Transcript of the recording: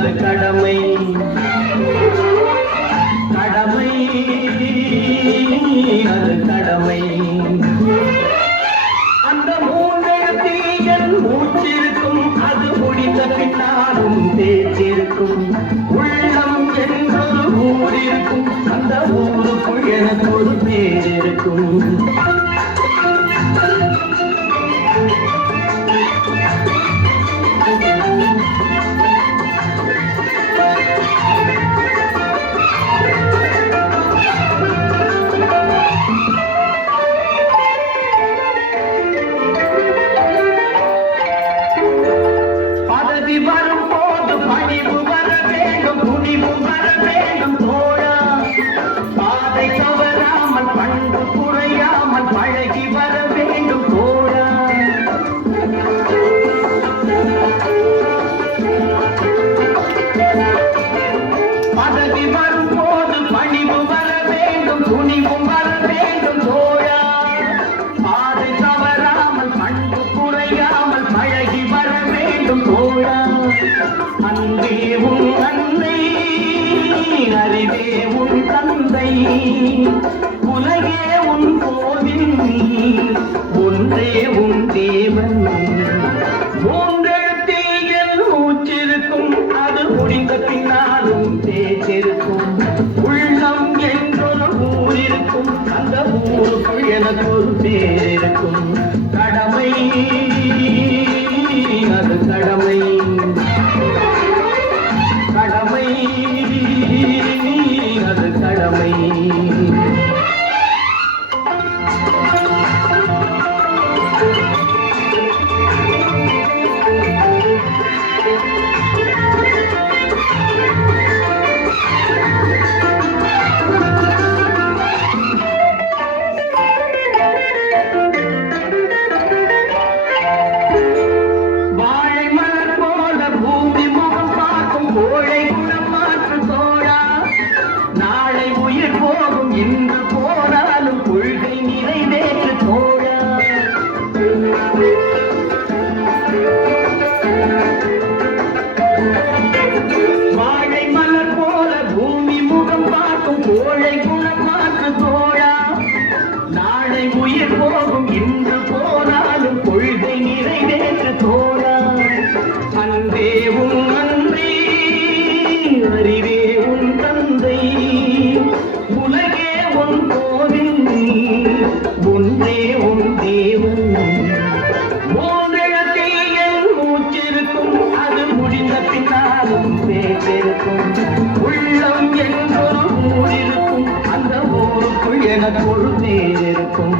அது கடமை கடமை அது கடமை அந்த மூன்றெழுத்தில் என் மூச்சிருக்கும் அது முடிந்த பின்னாலும் தேர்ச்சிருக்கும் உள்ளம் என்றொரு ஊர் இருக்கும் அந்த ஊருக்குள் எனக்கு ஒரு பேர் இருக்கும் வரும்போது பணிவு வர வேண்டும் துணிவு வர வேண்டும் தோழா பாதை தவறாமல் பண்பு குறையாமல் பழகி வர வேண்டும் தோழா பதவி வரும்போது பணிவு வர வேண்டும் துணிவும் வர வேண்டும் தோழா பாதை தவறாமல் பண்பு குறையாமல் பழகி வர வேண்டும் தோழா அன்பே உன் அன்னை அறிவே உன் தந்தை உலகே உன் கோவில் ஒன்றே உன் தேவன் மூன்றெழுத்தில் என் மூச்சிருக்கும் அது முடிந்த பின்னாலும் தேச்சிருக்கும் உள்ளம் என்றொரு ஊர் இருக்கும் அந்த ஊருக்குள் எனக்கு ஒரு பேர் இருக்கும் கடமை அது கடமை கடமை அது கடமை கோழை குணம் மாற்று தோழா நாளை உயிர் போகும் இன்று போனாலும் கொள்கை நிறைவேற்று தோழா வாழை மலர் போல பூமி முகம் பார்க்கும் கோழை குணம் மாற்று தோழா நாளை உயிர் போகும் இன்று போனாலும் கொள்கை நிறைவேற்று தோழா அன்பே உன் அறிவே உன் தந்தை உலகே உன் கோவில் ஒன்றே உன் தேவன் மூன்றெழுத்தில் என் மூச்சிருக்கும் அது முடிந்த பின்னாலும் பேச்சிருக்கும் உள்ளம் என்றொரு ஊர் இருக்கும் அந்த ஊருக்குள் எனக்கு ஒரு பேர் இருக்கும்